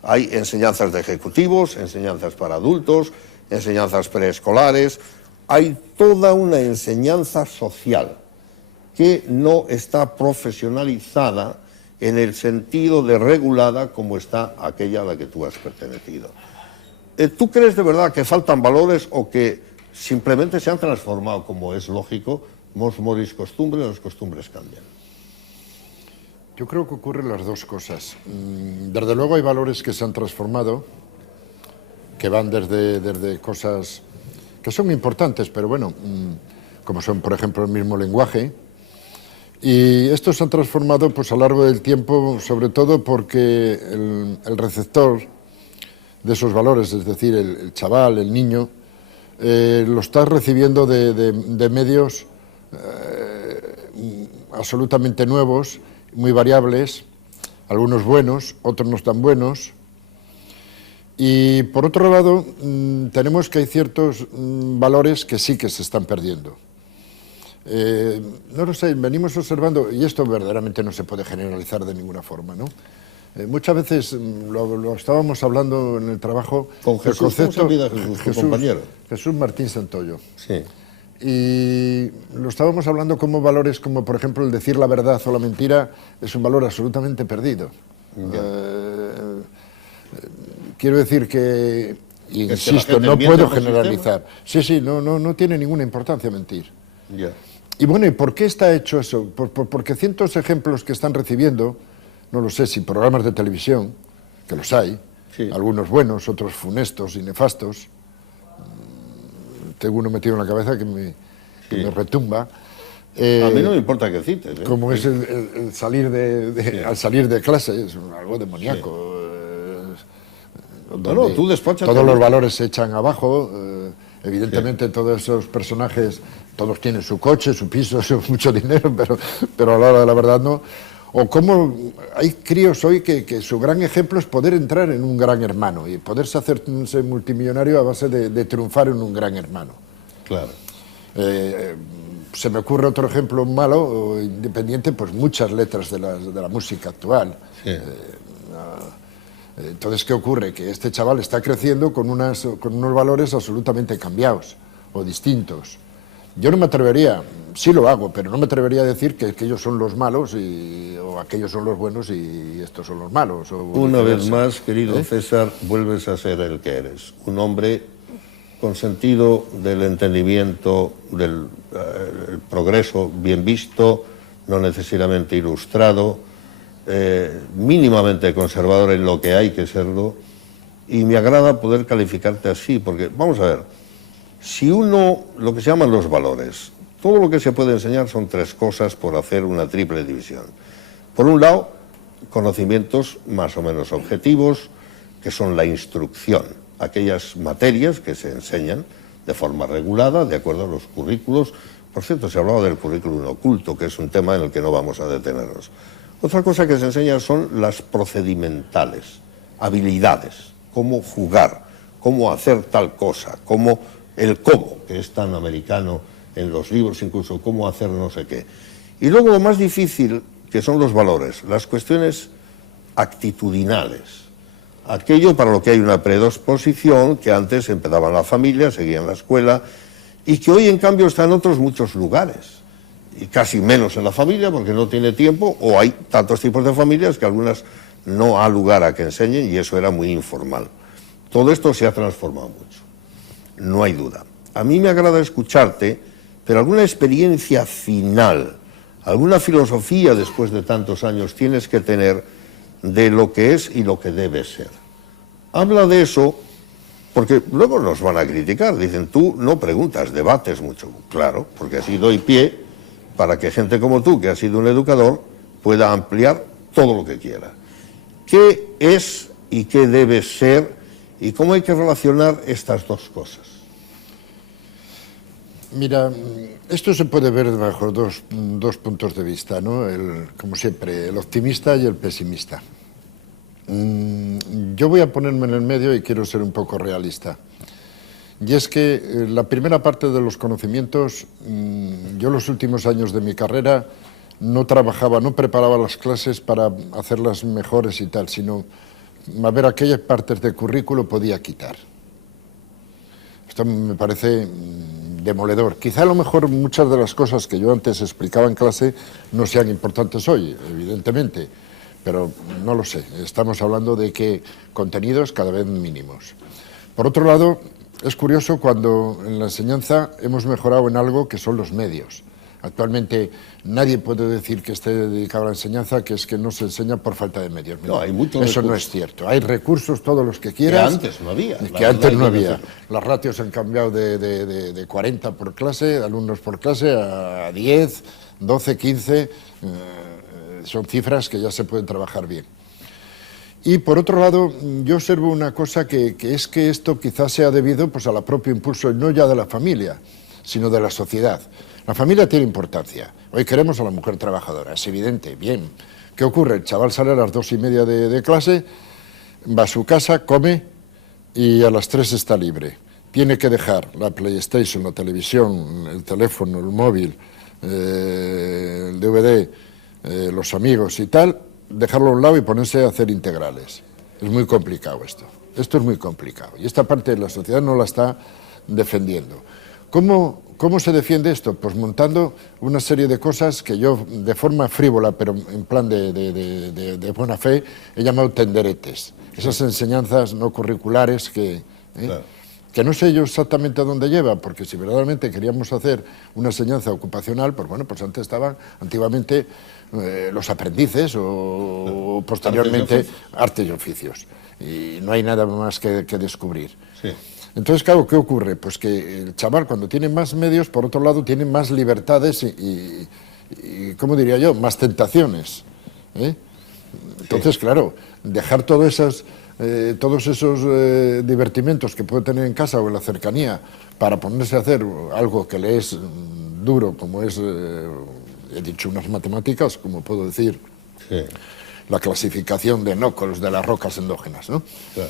Hay enseñanzas de ejecutivos, enseñanzas para adultos, enseñanzas preescolares. Hay toda una enseñanza social que no está profesionalizada en el sentido de regulada como está aquella a la que tú has pertenecido. ¿Tú crees de verdad que faltan valores o que simplemente se han transformado, como es lógico, mos moris costumbre, las costumbres cambian? Yo creo que ocurren las dos cosas. Desde luego hay valores que se han transformado, que van desde cosas que son importantes, pero bueno, como son, por ejemplo, el mismo lenguaje. Y esto se ha transformado pues, a lo largo del tiempo, sobre todo porque el receptor de esos valores, es decir, el chaval, el niño, lo está recibiendo de medios absolutamente nuevos, muy variables, algunos buenos, otros no tan buenos. Y por otro lado, tenemos que hay ciertos valores que sí que se están perdiendo. No lo sé, venimos observando, y esto verdaderamente no se puede generalizar de ninguna forma, ¿no? Muchas veces lo estábamos hablando en el trabajo. Con Jesús, ¿cómo se olvida Jesús, tu compañero? Jesús Martín Santoyo. Sí. Y lo estábamos hablando como valores, como por ejemplo el decir la verdad o la mentira, es un valor absolutamente perdido. Quiero decir que, insisto, no puedo generalizar. Sí, no tiene ninguna importancia mentir. Yeah. Y bueno, ¿y por qué está hecho eso? Porque cientos de ejemplos que están recibiendo, no lo sé, si programas de televisión, que los hay, sí, algunos buenos, otros funestos y nefastos. Tengo uno metido en la cabeza que me retumba. A mí no me importa que cites. Como es el salir al salir de clase, es algo demoníaco. No, tú despachas. Todos los valores se echan abajo. Evidentemente todos esos personajes, todos tienen su coche, su piso, mucho dinero, pero a la hora de la verdad no. O como hay críos hoy que su gran ejemplo es poder entrar en un Gran Hermano y poderse hacerse multimillonario a base de triunfar en un Gran Hermano. Claro. Se me ocurre otro ejemplo malo, independiente, pues muchas letras de la música actual. Sí. Entonces, ¿qué ocurre? Que este chaval está creciendo con unos valores absolutamente cambiados o distintos. Yo no me atrevería, sí lo hago, pero no me atrevería a decir que aquellos son los malos o aquellos son los buenos y estos son los malos. Una vez más, querido César, vuelves a ser el que eres. Un hombre con sentido del entendimiento, del el progreso bien visto, no necesariamente ilustrado, mínimamente conservador en lo que hay que serlo, y me agrada poder calificarte así, porque, vamos a ver, si uno, lo que se llaman los valores, todo lo que se puede enseñar son tres cosas por hacer una triple división. Por un lado, conocimientos más o menos objetivos, que son la instrucción, aquellas materias que se enseñan de forma regulada, de acuerdo a los currículos. Por cierto, se hablaba del currículum oculto, que es un tema en el que no vamos a detenernos. Otra cosa que se enseña son las procedimentales, habilidades, cómo jugar, cómo hacer tal cosa, cómo el cómo, que es tan americano en los libros, incluso cómo hacer no sé qué. Y luego lo más difícil, que son los valores, las cuestiones actitudinales, aquello para lo que hay una predisposición, que antes empezaba en la familia, seguía en la escuela, y que hoy en cambio está en otros muchos lugares, y casi menos en la familia porque no tiene tiempo, o hay tantos tipos de familias que algunas no ha lugar a que enseñen, y eso era muy informal. Todo esto se ha transformado mucho, no hay duda. A mí me agrada escucharte, pero alguna experiencia final, alguna filosofía después de tantos años tienes que tener de lo que es y lo que debe ser. Habla de eso, porque luego nos van a criticar, dicen, tú no preguntas, debates mucho. Claro, porque así doy pie para que gente como tú, que ha sido un educador, pueda ampliar todo lo que quiera. ¿Qué es y qué debe ser y cómo hay que relacionar estas dos cosas? Mira, esto se puede ver bajo dos puntos de vista, ¿no? Como siempre, el optimista y el pesimista. Yo voy a ponerme en el medio y quiero ser un poco realista. Y es que la primera parte de los conocimientos, yo los últimos años de mi carrera no trabajaba, no preparaba las clases para hacerlas mejores y tal, sino a ver aquellas partes del currículo podía quitar. Esto me parece demoledor. Quizá a lo mejor muchas de las cosas que yo antes explicaba en clase no sean importantes hoy, evidentemente, pero no lo sé. Estamos hablando de que contenidos cada vez mínimos. Por otro lado, es curioso cuando en la enseñanza hemos mejorado en algo que son los medios. Actualmente nadie puede decir que esté dedicado a la enseñanza, que es que no se enseña por falta de medios. No, hay muchos Eso no recursos. es cierto. Hay recursos, todos los que quieras. Que antes no había. Que antes no había. Las ratios han cambiado de 40 por clase, alumnos por clase, a 10, 12, 15. Son cifras que ya se pueden trabajar bien. Y por otro lado, yo observo una cosa que es que esto quizás sea debido pues, al propio impulso, no ya de la familia, sino de la sociedad. La familia tiene importancia. Hoy queremos a la mujer trabajadora, es evidente, bien. ¿Qué ocurre? El chaval sale a las 2:30 de clase, va a su casa, come y a las 3 está libre. Tiene que dejar la PlayStation, la televisión, el teléfono, el móvil, el DVD, los amigos y tal, dejarlo a un lado y ponerse a hacer integrales. Es muy complicado esto. Esto es muy complicado. Y esta parte de la sociedad no la está defendiendo. ¿Cómo se defiende esto? Pues montando una serie de cosas que yo, de forma frívola, pero en plan de buena fe, he llamado tenderetes. Esas enseñanzas no curriculares Claro. que no sé yo exactamente a dónde lleva, porque si verdaderamente queríamos hacer una enseñanza ocupacional, pues bueno, pues antes estaban antiguamente los aprendices o posteriormente artes y oficios. Y no hay nada más que descubrir. Sí. Entonces, claro, ¿qué ocurre? Pues que el chaval, cuando tiene más medios, por otro lado, tiene más libertades y ¿cómo diría yo?, más tentaciones. Entonces, claro, dejar todos esos divertimentos que puede tener en casa o en la cercanía para ponerse a hacer algo que le es duro, como es, he dicho, unas matemáticas, como puedo decir, Sí. la clasificación de nócolos de las rocas endógenas, ¿no? Claro.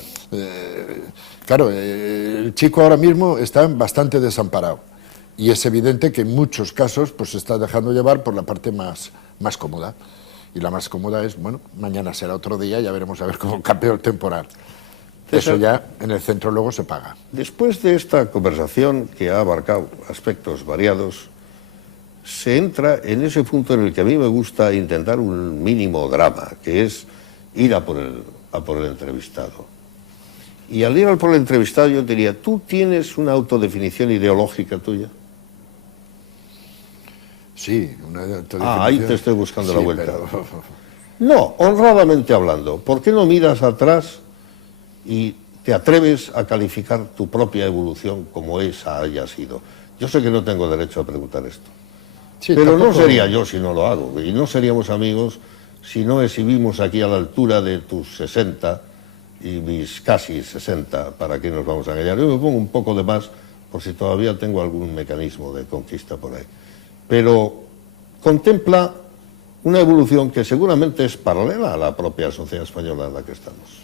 Claro, el chico ahora mismo está bastante desamparado y es evidente que en muchos casos pues, se está dejando llevar por la parte más cómoda. Y la más cómoda es, bueno, mañana será otro día, ya veremos a ver cómo cambia el temporal. Eso ya en el centro luego se paga. Después de esta conversación que ha abarcado aspectos variados, se entra en ese punto en el que a mí me gusta intentar un mínimo drama, que es ir a por el entrevistado. Y al ir a por el entrevistado yo diría, ¿tú tienes una autodefinición ideológica tuya? Sí, una autodefinición. Ahí te estoy buscando la vuelta. Pero... No, honradamente hablando, ¿por qué no miras atrás y te atreves a calificar tu propia evolución como esa haya sido? Yo sé que no tengo derecho a preguntar esto. Sí, pero tampoco... no sería yo si no lo hago, y no seríamos amigos si no exhibimos aquí a la altura de tus 60 y mis casi 60, ¿para qué nos vamos a engañar? Yo me pongo un poco de más por si todavía tengo algún mecanismo de conquista por ahí. Pero contempla una evolución que seguramente es paralela a la propia sociedad española en la que estamos.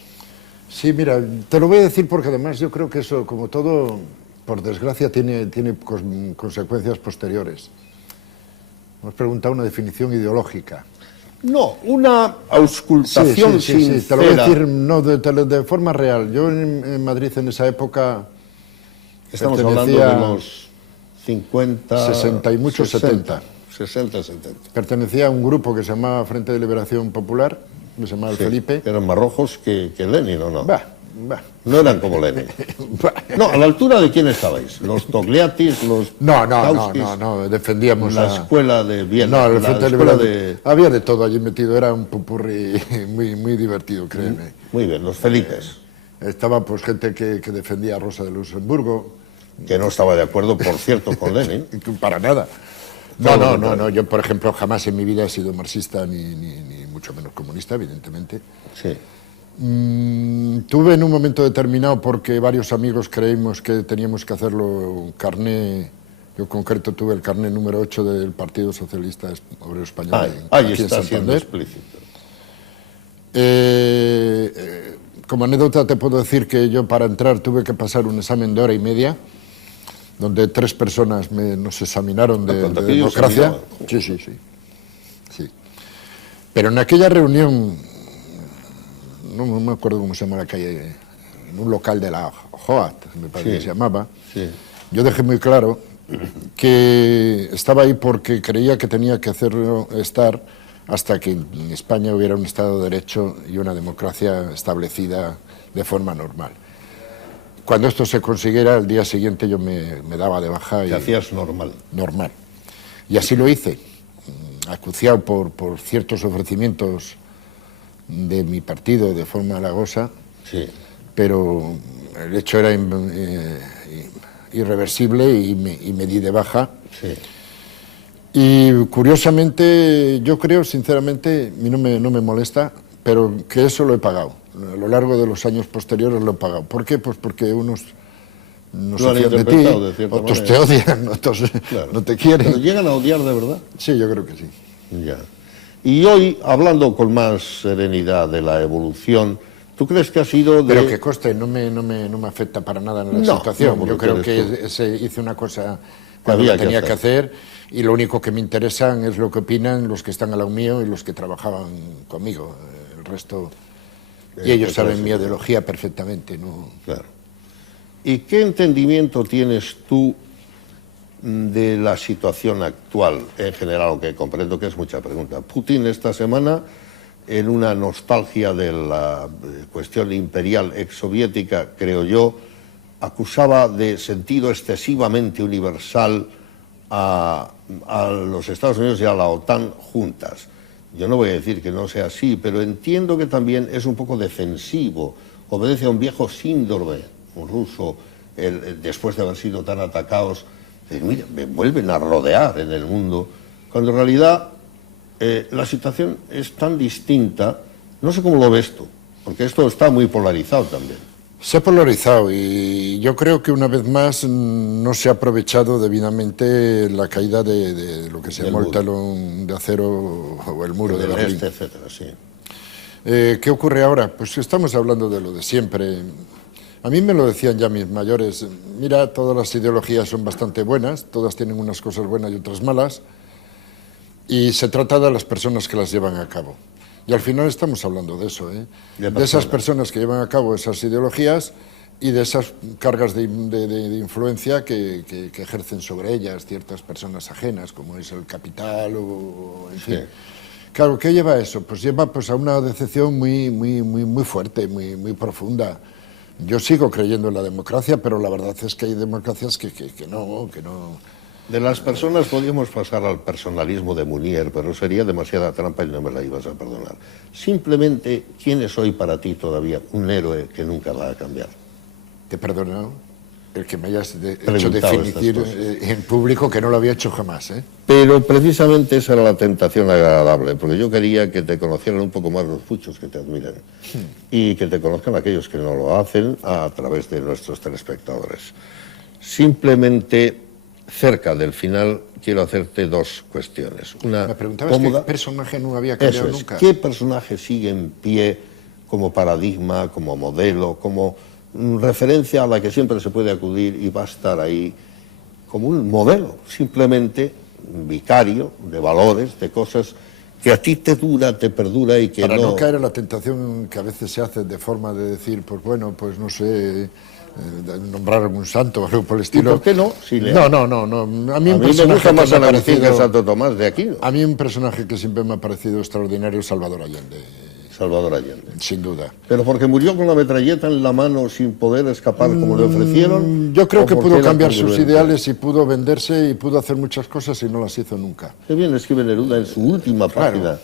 Sí, mira, te lo voy a decir porque además yo creo que eso, como todo, por desgracia, tiene consecuencias posteriores. Hemos preguntado una definición ideológica. No, una auscultación sincera. Sí, te lo voy a decir no, de forma real. Yo en Madrid en esa época estamos hablando de los 50... 60 y muchos 70. 60, 70. Pertenecía a un grupo que se llamaba Frente de Liberación Popular, que se llamaba el Felipe. Eran más rojos que Lenin, ¿o no? Va. No eran como Lenin. No, ¿a la altura de quién estabais? ¿Los Togliattis, los No, defendíamos la escuela de Viena? No, el Frente de Liberación. Había de todo allí metido, era un pupurri muy divertido, créeme. Muy bien, los Felipes. Estaba pues gente que defendía a Rosa de Luxemburgo. Que no estaba de acuerdo, por cierto, con Lenin. Para nada. No, yo por ejemplo jamás en mi vida he sido marxista ni mucho menos comunista, evidentemente. Sí. Tuve en un momento determinado, porque varios amigos creímos que teníamos que hacerlo, un carné, yo en concreto tuve el carné número 8 del Partido Socialista Obrero Español. Ahí está siendo explícito. Como anécdota te puedo decir que yo para entrar tuve que pasar un examen de 1 hora y media, donde 3 personas nos examinaron de democracia. Sí. Pero en aquella reunión, no me acuerdo cómo se llama la calle, en un local de la JOAT, me parece que se llamaba, yo dejé muy claro que estaba ahí porque creía que tenía que hacerlo estar hasta que en España hubiera un Estado de Derecho y una democracia establecida de forma normal. Cuando esto se consiguiera, al día siguiente yo me daba de baja. Te hacías normal. Normal. Y así lo hice, acuciado por ciertos ofrecimientos de mi partido de forma halagosa, Sí. pero el hecho era irreversible y me di de baja. Sí. Y curiosamente, yo creo, sinceramente, a mí no me molesta, pero que eso lo he pagado. A lo largo de los años posteriores lo he pagado. ¿Por qué? Pues porque unos no se fían de ti, otros te odian, otros claro, no te quieren. ¿Pero llegan a odiar de verdad? Sí, yo creo que sí. Ya. Y hoy, hablando con más serenidad de la evolución, ¿tú crees que ha sido de...? Pero que conste, no me afecta para nada en la situación. No, yo creo que hice una cosa que cuando había la tenía que hacer, y lo único que me interesan es lo que opinan los que están al lado mío y los que trabajaban conmigo. El resto... Y ellos saben mi ideología perfectamente, ¿no? Claro. ¿Y qué entendimiento tienes tú de la situación actual en general? Aunque comprendo que es mucha pregunta. Putin esta semana, en una nostalgia de la cuestión imperial exsoviética, creo yo, acusaba de sentido excesivamente universal a los Estados Unidos y a la OTAN juntas. Yo no voy a decir que no sea así, pero entiendo que también es un poco defensivo, obedece a un viejo síndrome ruso, después de haber sido tan atacados, mira, me vuelven a rodear en el mundo, cuando en realidad la situación es tan distinta. No sé cómo lo ves tú, porque esto está muy polarizado también. Se ha polarizado y yo creo que una vez más no se ha aprovechado debidamente la caída de lo que se llama el telón de acero o el muro de Berlín. Etcétera, sí. ¿Qué ocurre ahora? Pues estamos hablando de lo de siempre. A mí me lo decían ya mis mayores, mira, todas las ideologías son bastante buenas, todas tienen unas cosas buenas y otras malas, y se trata de las personas que las llevan a cabo. Y al final estamos hablando de eso, de esas personas que llevan a cabo esas ideologías y de esas cargas de influencia que ejercen sobre ellas ciertas personas ajenas, como es el capital o en fin. Claro, ¿qué lleva a eso? Pues lleva a una decepción muy fuerte, muy profunda. Yo sigo creyendo en la democracia, pero la verdad es que hay democracias que no... De las personas podríamos pasar al personalismo de Munier, pero sería demasiada trampa y no me la ibas a perdonar. Simplemente, ¿quién es hoy para ti todavía un héroe que nunca va a cambiar? Te he perdonado el que me hayas hecho definir en público, que no lo había hecho jamás. Pero precisamente esa era la tentación agradable, porque yo quería que te conocieran un poco más los muchos que te admiran y que te conozcan aquellos que no lo hacen a través de nuestros telespectadores. Simplemente... cerca del final, quiero hacerte dos cuestiones. Una me preguntabas qué personaje no había cambiado nunca. ¿Qué personaje sigue en pie como paradigma, como modelo, como referencia a la que siempre se puede acudir y va a estar ahí como un modelo, simplemente vicario de valores, de cosas que a ti te dura, te perdura y que Para no caer en la tentación que a veces se hace de forma de decir, pues bueno, pues no sé... nombrar algún santo o algo por el estilo. ¿Y por qué no? Si no. A mí me gusta más San Agustín que Santo Tomás de Aquino. A mí un personaje que siempre me ha parecido extraordinario es Salvador Allende. Salvador Allende. Sin duda. ¿Pero porque murió con la metralleta en la mano sin poder escapar como le ofrecieron? Yo creo que pudo cambiar sus ideales y pudo venderse y pudo hacer muchas cosas y no las hizo nunca. Qué bien escribe Neruda en su última página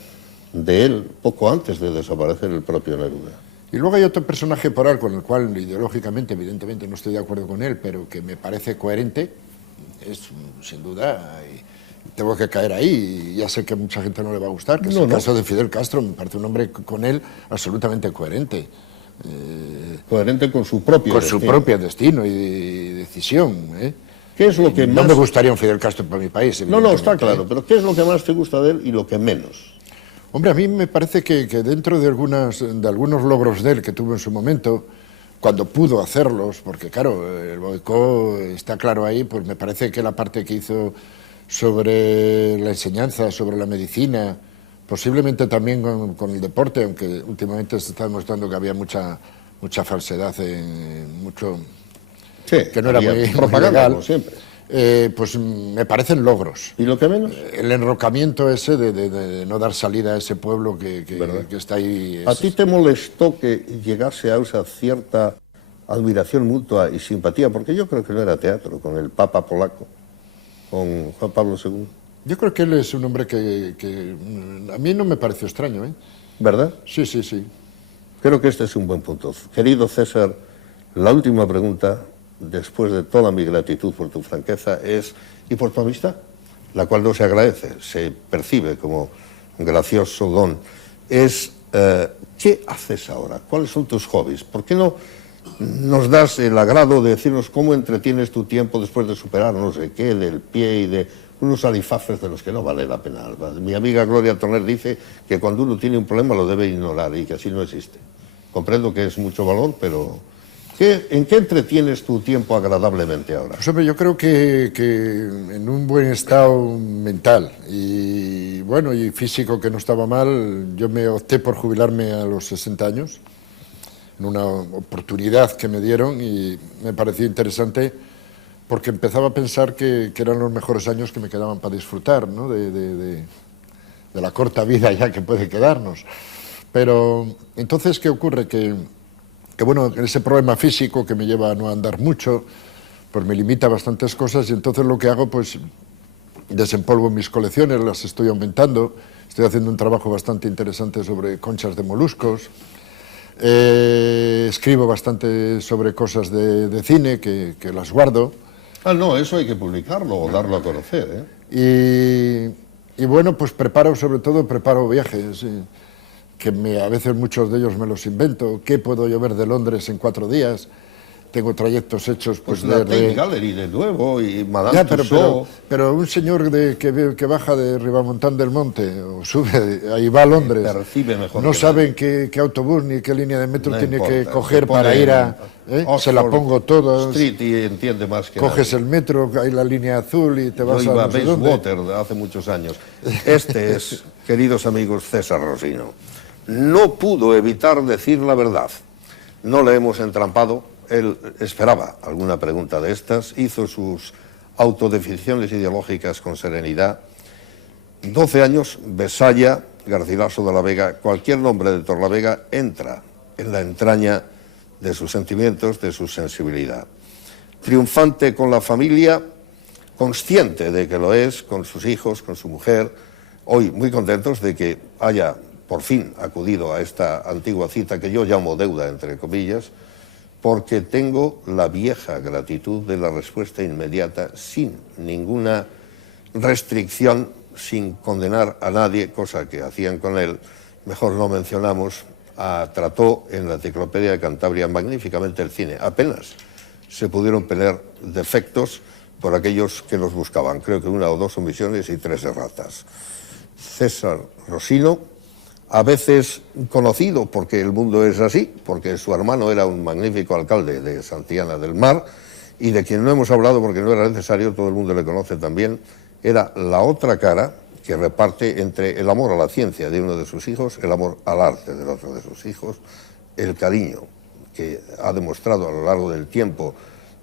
de él, poco antes de desaparecer el propio Neruda. Y luego hay otro personaje por ahí con el cual ideológicamente, evidentemente, no estoy de acuerdo con él, pero que me parece coherente, es sin duda, y tengo que caer ahí, y ya sé que a mucha gente no le va a gustar, que es el caso de Fidel Castro. Me parece un hombre con él absolutamente coherente. Coherente con su propio destino. Con su propio destino y decisión. ¿Qué es lo que más... No me gustaría un Fidel Castro para mi país. No, está claro, pero ¿qué es lo que más te gusta de él y lo que menos? Hombre, a mí me parece que dentro de algunos logros de él que tuvo en su momento, cuando pudo hacerlos, porque claro, el boicot está claro ahí, pues me parece que la parte que hizo sobre la enseñanza, sobre la medicina, posiblemente también con el deporte, aunque últimamente se está demostrando que había mucha falsedad, que no era muy legal, como siempre. Pues me parecen logros. ¿Y lo que menos? El enrocamiento ese de no dar salida a ese pueblo que está ahí. ¿A ti te molestó que llegase a esa cierta admiración mutua y simpatía? Porque yo creo que no era teatro, con el Papa polaco, con Juan Pablo II. Yo creo que él es un hombre que a mí no me pareció extraño, ¿eh? ¿Verdad? Sí, sí, sí. Creo que este es un buen punto. Querido César, la última pregunta, después de toda mi gratitud por tu franqueza, es, ¿y por tu amistad? La cual no se agradece, se percibe como un gracioso don. Es, ¿qué haces ahora? ¿Cuáles son tus hobbies? ¿Por qué no nos das el agrado de decirnos cómo entretienes tu tiempo después de superar no sé qué, del pie y de unos alifaces de los que no vale la pena? Mi amiga Gloria Torner dice que cuando uno tiene un problema lo debe ignorar y que así no existe. Comprendo que es mucho valor, pero ¿en qué entretienes tu tiempo agradablemente ahora? Pues hombre, yo creo que en un buen estado mental y bueno, y físico que no estaba mal, yo me opté por jubilarme a los 60 años, en una oportunidad que me dieron y me pareció interesante porque empezaba a pensar que eran los mejores años que me quedaban para disfrutar, ¿no? de la corta vida ya que puede quedarnos. Pero entonces, ¿qué ocurre? Que bueno, ese problema físico que me lleva a no andar mucho, pues me limita a bastantes cosas y entonces lo que hago, pues desempolvo mis colecciones, las estoy aumentando, estoy haciendo un trabajo bastante interesante sobre conchas de moluscos, escribo bastante sobre cosas de cine que las guardo. Ah, no, eso hay que publicarlo o darlo a conocer, ¿eh? Y bueno, pues preparo viajes, que a veces muchos de ellos me los invento. ¿Qué puedo yo ver de Londres en 4 días? Tengo trayectos hechos pues la Tate Gallery de nuevo y Madame ya, Tussauds. pero un señor que baja de Ribamontán del Monte o sube, ahí va a Londres, percibe mejor no que saben qué autobús ni qué línea de metro No tiene importa, que se coger pone para ir a... se la Oxford pongo toda, Street y entiende más que coges nadie. el metro, hay la línea azul y te vas Yo iba a a no sé dónde. Bayswater hace muchos años. Este es, queridos amigos, César Rosino. No pudo evitar decir la verdad. No le hemos entrampado. Él esperaba alguna pregunta de estas, hizo sus autodefiniciones ideológicas con serenidad. 12 años, Besaya, Garcilaso de la Vega, cualquier nombre de Torlavega entra en la entraña de sus sentimientos, de su sensibilidad. Triunfante con la familia, consciente de que lo es, con sus hijos, con su mujer, hoy muy contentos de que haya por fin acudido a esta antigua cita que yo llamo deuda, entre comillas, porque tengo la vieja gratitud de la respuesta inmediata, sin ninguna restricción, sin condenar a nadie, cosa que hacían con él, mejor no mencionamos, trató en la Enciclopedia de Cantabria magníficamente el cine. Apenas se pudieron poner defectos por aquellos que los buscaban, creo que 1 o 2 omisiones y 3 erratas. César Rosino, a veces conocido porque el mundo es así, porque su hermano era un magnífico alcalde de Santillana del Mar, y de quien no hemos hablado porque no era necesario, todo el mundo le conoce también, era la otra cara que reparte entre el amor a la ciencia de uno de sus hijos, el amor al arte del otro de sus hijos, el cariño que ha demostrado a lo largo del tiempo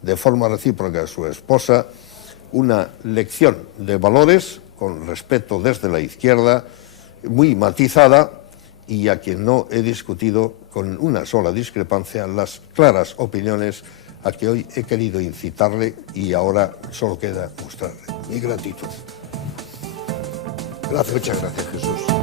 de forma recíproca a su esposa, una lección de valores con respeto desde la izquierda, muy matizada, y a quien no he discutido con una sola discrepancia las claras opiniones a que hoy he querido incitarle y ahora solo queda mostrarle mi gratitud. Gracias. Muchas gracias, Jesús.